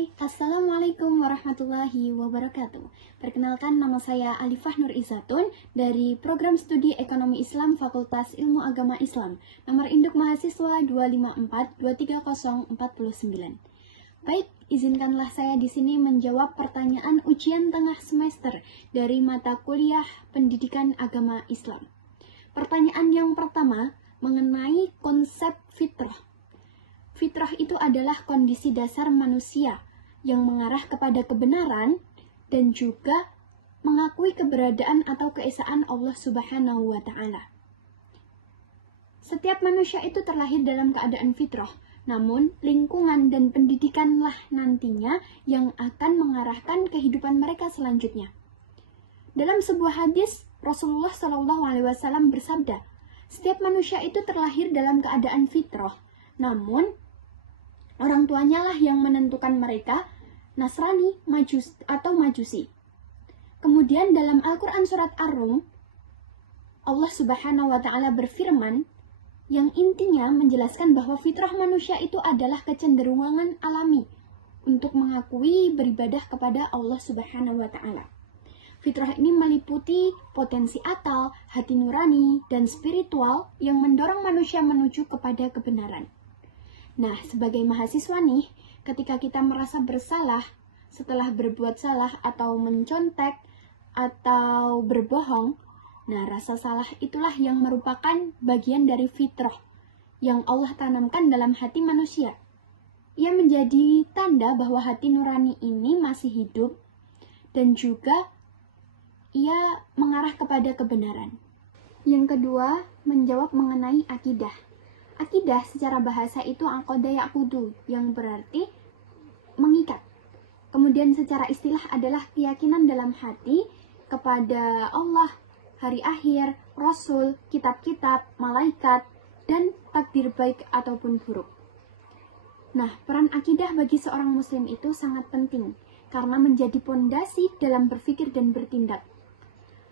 Hai, Assalamualaikum warahmatullahi wabarakatuh. Perkenalkan, nama saya Alifah Nur Izatun dari Program Studi Ekonomi Islam Fakultas Ilmu Agama Islam. Nomor induk mahasiswa 254-23049. Baik, izinkanlah saya di sini menjawab pertanyaan ujian tengah semester dari mata kuliah Pendidikan Agama Islam. Pertanyaan yang pertama mengenai konsep fitrah. Fitrah itu adalah kondisi dasar manusia yang mengarah kepada kebenaran dan juga mengakui keberadaan atau keesaan Allah Subhanahu wa Ta'ala. Setiap manusia itu terlahir dalam keadaan fitrah, namun lingkungan dan pendidikanlah nantinya yang akan mengarahkan kehidupan mereka selanjutnya. Dalam sebuah hadis, Rasulullah SAW bersabda, setiap manusia itu terlahir dalam keadaan fitrah, namun orang tuanya lah yang menentukan mereka Nasrani, Majusi. Kemudian dalam Al-Quran Surat Ar-Rum, Allah Subhanahu wa Ta'ala berfirman yang intinya menjelaskan bahwa fitrah manusia itu adalah kecenderungan alami untuk mengakui beribadah kepada Allah Subhanahu wa Ta'ala. Fitrah ini meliputi potensi akal, hati nurani, dan spiritual yang mendorong manusia menuju kepada kebenaran. Nah, sebagai mahasiswa nih, ketika kita merasa bersalah setelah berbuat salah atau mencontek atau berbohong, nah rasa salah itulah yang merupakan bagian dari fitrah yang Allah tanamkan dalam hati manusia. Ia menjadi tanda bahwa hati nurani ini masih hidup dan juga ia mengarah kepada kebenaran. Yang kedua, menjawab mengenai akidah. Akidah secara bahasa itu aqada ya'qudu, yang berarti mengikat. Kemudian secara istilah adalah keyakinan dalam hati kepada Allah, hari akhir, Rasul, kitab-kitab, malaikat, dan takdir baik ataupun buruk. Nah, peran akidah bagi seorang muslim itu sangat penting karena menjadi pondasi dalam berpikir dan bertindak.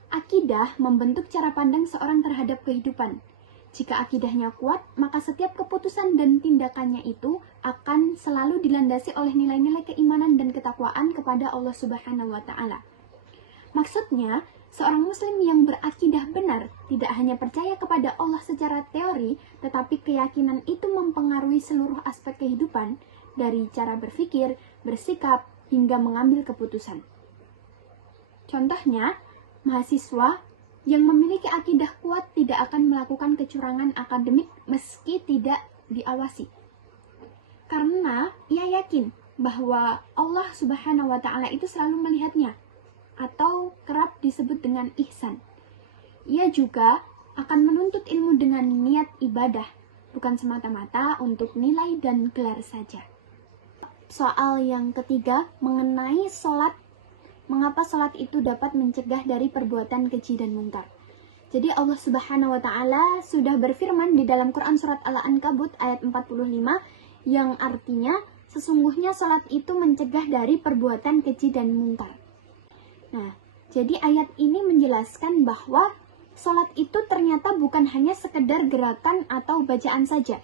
Akidah membentuk cara pandang seorang terhadap kehidupan. Jika akidahnya kuat, maka setiap keputusan dan tindakannya itu akan selalu dilandasi oleh nilai-nilai keimanan dan ketakwaan kepada Allah Subhanahu wa Ta'ala. Maksudnya, seorang muslim yang berakidah benar tidak hanya percaya kepada Allah secara teori, tetapi keyakinan itu mempengaruhi seluruh aspek kehidupan, dari cara berpikir, bersikap, hingga mengambil keputusan. Contohnya, mahasiswa yang memiliki akidah kuat tidak akan melakukan kecurangan akademik meski tidak diawasi. Karena ia yakin bahwa Allah Subhanahu wa Ta'ala itu selalu melihatnya, atau kerap disebut dengan ihsan. Ia juga akan menuntut ilmu dengan niat ibadah, bukan semata-mata untuk nilai dan gelar saja. Soal yang ketiga mengenai sholat. Mengapa salat itu dapat mencegah dari perbuatan keji dan mungkar? Jadi Allah Subhanahu wa Ta'ala sudah berfirman di dalam Quran surat Al-Ankabut ayat 45 yang artinya sesungguhnya salat itu mencegah dari perbuatan keji dan mungkar. Nah, jadi ayat ini menjelaskan bahwa salat itu ternyata bukan hanya sekedar gerakan atau bacaan saja,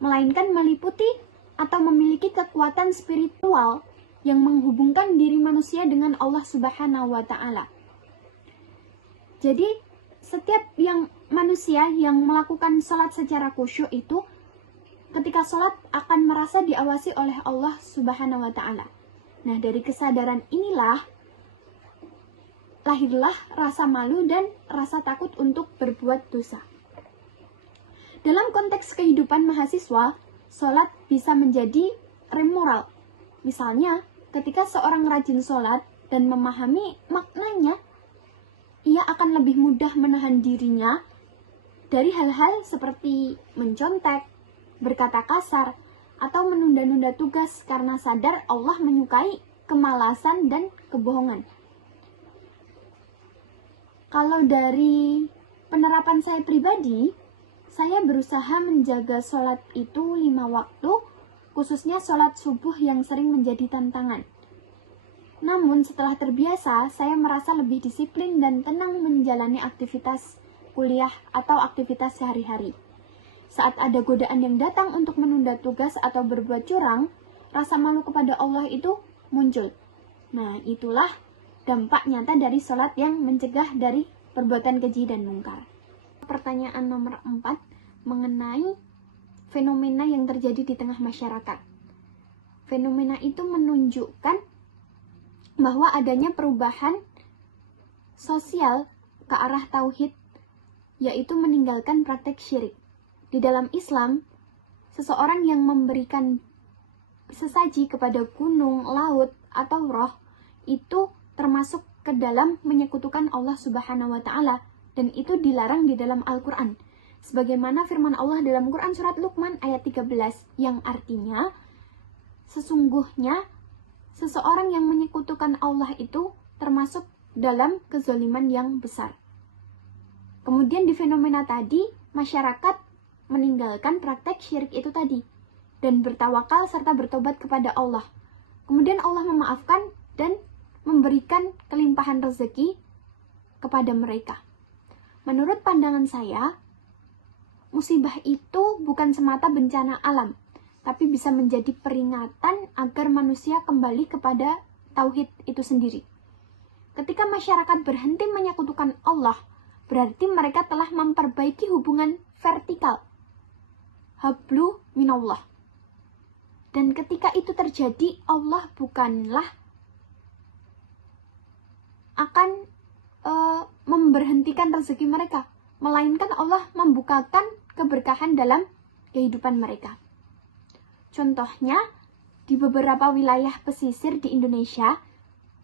melainkan meliputi atau memiliki kekuatan spiritual yang menghubungkan diri manusia dengan Allah Subhanahu wa Ta'ala. Jadi, setiap manusia yang melakukan sholat secara khusyuk itu, ketika sholat akan merasa diawasi oleh Allah Subhanahu wa Ta'ala. Nah, dari kesadaran inilah, lahirlah rasa malu dan rasa takut untuk berbuat dosa. Dalam konteks kehidupan mahasiswa, sholat bisa menjadi rem moral. Misalnya, ketika seorang rajin sholat dan memahami maknanya, ia akan lebih mudah menahan dirinya dari hal-hal seperti mencontek, berkata kasar, atau menunda-nunda tugas karena sadar Allah menyukai kemalasan dan kebohongan. Kalau dari penerapan saya pribadi, saya berusaha menjaga sholat itu 5 waktu, khususnya sholat subuh yang sering menjadi tantangan. Namun setelah terbiasa, saya merasa lebih disiplin dan tenang menjalani aktivitas kuliah atau aktivitas sehari-hari. Saat ada godaan yang datang untuk menunda tugas atau berbuat curang, rasa malu kepada Allah itu muncul. Nah, itulah dampak nyata dari sholat yang mencegah dari perbuatan keji dan mungkar. Pertanyaan nomor 4 mengenai fenomena yang terjadi di tengah masyarakat. Fenomena itu menunjukkan bahwa adanya perubahan sosial ke arah tauhid, yaitu meninggalkan praktek syirik. Di dalam Islam, seseorang yang memberikan sesaji kepada gunung, laut, atau roh itu termasuk ke dalam menyekutukan Allah Subhanahu wa Ta'ala, dan itu dilarang di dalam Al-Quran. Sebagaimana firman Allah dalam Quran surat Luqman ayat 13 yang artinya, sesungguhnya seseorang yang menyekutukan Allah itu termasuk dalam kezaliman yang besar. Kemudian di fenomena tadi, masyarakat meninggalkan praktek syirik itu tadi dan bertawakal serta bertobat kepada Allah. Kemudian Allah memaafkan dan memberikan kelimpahan rezeki kepada mereka. Menurut pandangan saya, musibah itu bukan semata bencana alam, tapi bisa menjadi peringatan agar manusia kembali kepada tauhid itu sendiri. Ketika masyarakat berhenti menyekutukan Allah, berarti mereka telah memperbaiki hubungan vertikal, hablu minallah. Dan ketika itu terjadi, Allah bukanlah akan memberhentikan rezeki mereka, melainkan Allah membukakan keberkahan dalam kehidupan mereka. Contohnya, di beberapa wilayah pesisir di Indonesia,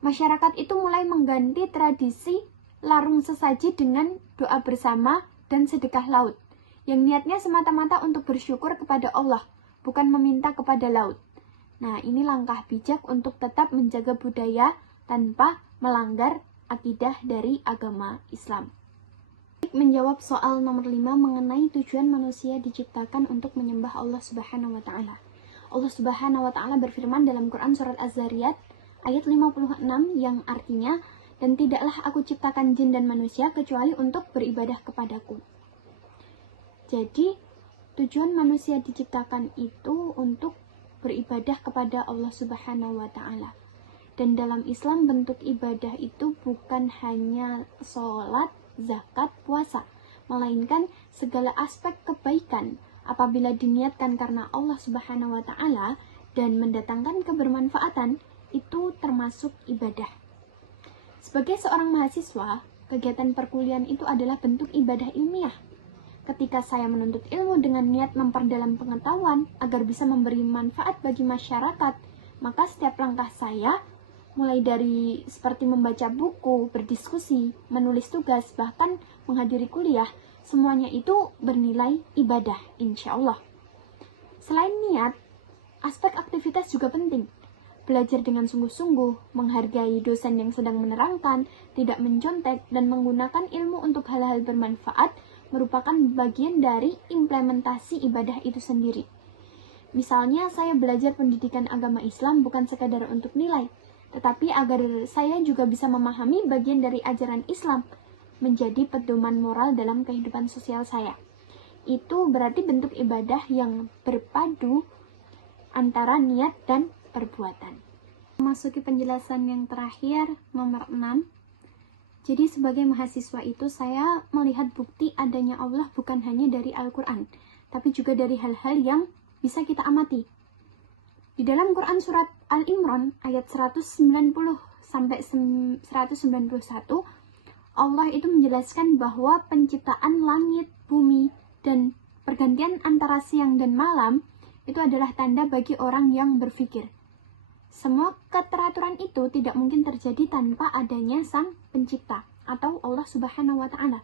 masyarakat itu mulai mengganti tradisi larung sesaji dengan doa bersama dan sedekah laut, yang niatnya semata-mata untuk bersyukur kepada Allah, bukan meminta kepada laut. Nah, ini langkah bijak untuk tetap menjaga budaya tanpa melanggar akidah dari agama Islam. Menjawab soal nomor 5 mengenai tujuan manusia diciptakan untuk menyembah Allah Subhanahu wa Ta'ala. Allah Subhanahu wa Ta'ala berfirman dalam Quran surat Az-Zariyat ayat 56 yang artinya, dan tidaklah aku ciptakan jin dan manusia kecuali untuk beribadah kepadaku. Jadi, tujuan manusia diciptakan itu untuk beribadah kepada Allah Subhanahu wa Ta'ala. Dan dalam Islam bentuk ibadah itu bukan hanya sholat, zakat, puasa, melainkan segala aspek kebaikan apabila diniatkan karena Allah Subhanahu wa Ta'ala dan mendatangkan kebermanfaatan, itu termasuk ibadah. Sebagai seorang mahasiswa, kegiatan perkuliahan itu adalah bentuk ibadah ilmiah. Ketika saya menuntut ilmu dengan niat memperdalam pengetahuan agar bisa memberi manfaat bagi masyarakat, maka setiap langkah saya, mulai dari seperti membaca buku, berdiskusi, menulis tugas, bahkan menghadiri kuliah, semuanya itu bernilai ibadah, insya Allah. Selain niat, aspek aktivitas juga penting. Belajar dengan sungguh-sungguh, menghargai dosen yang sedang menerangkan, tidak mencontek, dan menggunakan ilmu untuk hal-hal bermanfaat merupakan bagian dari implementasi ibadah itu sendiri. Misalnya, saya belajar pendidikan agama Islam bukan sekadar untuk nilai, tetapi agar saya juga bisa memahami bagian dari ajaran Islam, menjadi pedoman moral dalam kehidupan sosial saya. Itu berarti bentuk ibadah yang berpadu antara niat dan perbuatan. Memasuki penjelasan yang terakhir, nomor 6. Jadi sebagai mahasiswa itu saya melihat bukti adanya Allah bukan hanya dari Al-Quran, tapi juga dari hal-hal yang bisa kita amati. Di dalam Quran surat Al-Imran ayat 190 sampai 191, Allah itu menjelaskan bahwa penciptaan langit, bumi, dan pergantian antara siang dan malam itu adalah tanda bagi orang yang berpikir. Semua keteraturan itu tidak mungkin terjadi tanpa adanya Sang Pencipta atau Allah Subhanahu wa Ta'ala.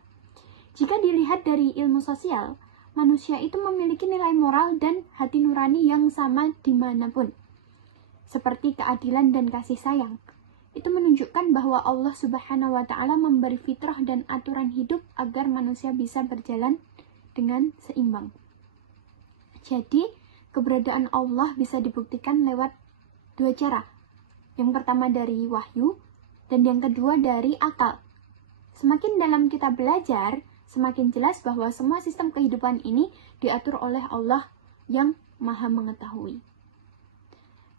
Jika dilihat dari ilmu sosial, manusia itu memiliki nilai moral dan hati nurani yang sama dimanapun, seperti keadilan dan kasih sayang. Itu menunjukkan bahwa Allah Subhanahu wa Ta'ala memberi fitrah dan aturan hidup agar manusia bisa berjalan dengan seimbang. Jadi, keberadaan Allah bisa dibuktikan lewat dua cara. Yang pertama dari wahyu, dan yang kedua dari akal. Semakin dalam kita belajar, semakin jelas bahwa semua sistem kehidupan ini diatur oleh Allah yang Maha Mengetahui.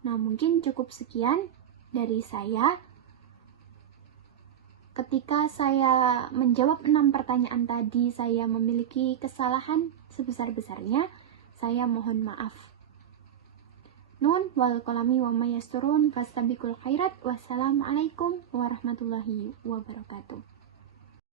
Nah, mungkin cukup sekian dari saya. Ketika saya menjawab 6 pertanyaan tadi, saya memiliki kesalahan sebesar-besarnya, saya mohon maaf. Nun wal qalami wa may yasturun fastabiqul khairat. Wassalamualaikum warahmatullahi wabarakatuh.